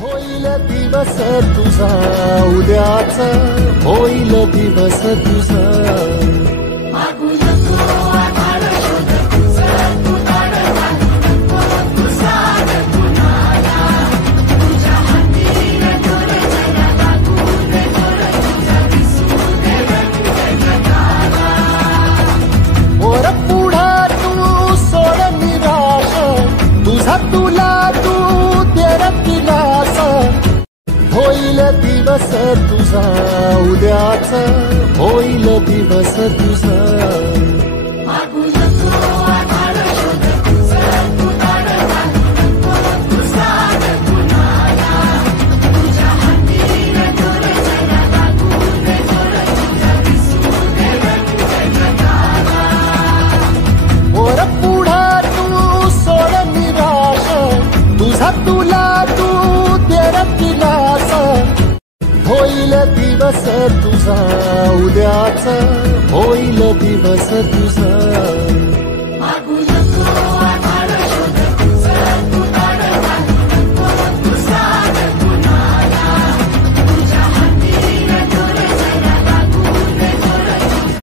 होईल दिवस तुझा उद्याचा, होईल दिवस तुझा. वर पुढा तू सोड निराश, तुझा तुला तू देर दिलास. होईल दिवस तुझा उद्याचा, होईल दिवस तुझा. वर पुढा तू सोड निराश, तुझा तुला तू देर दिलास. होईल दिवस तुझा उद्याचा, होईल दिवस तुझा.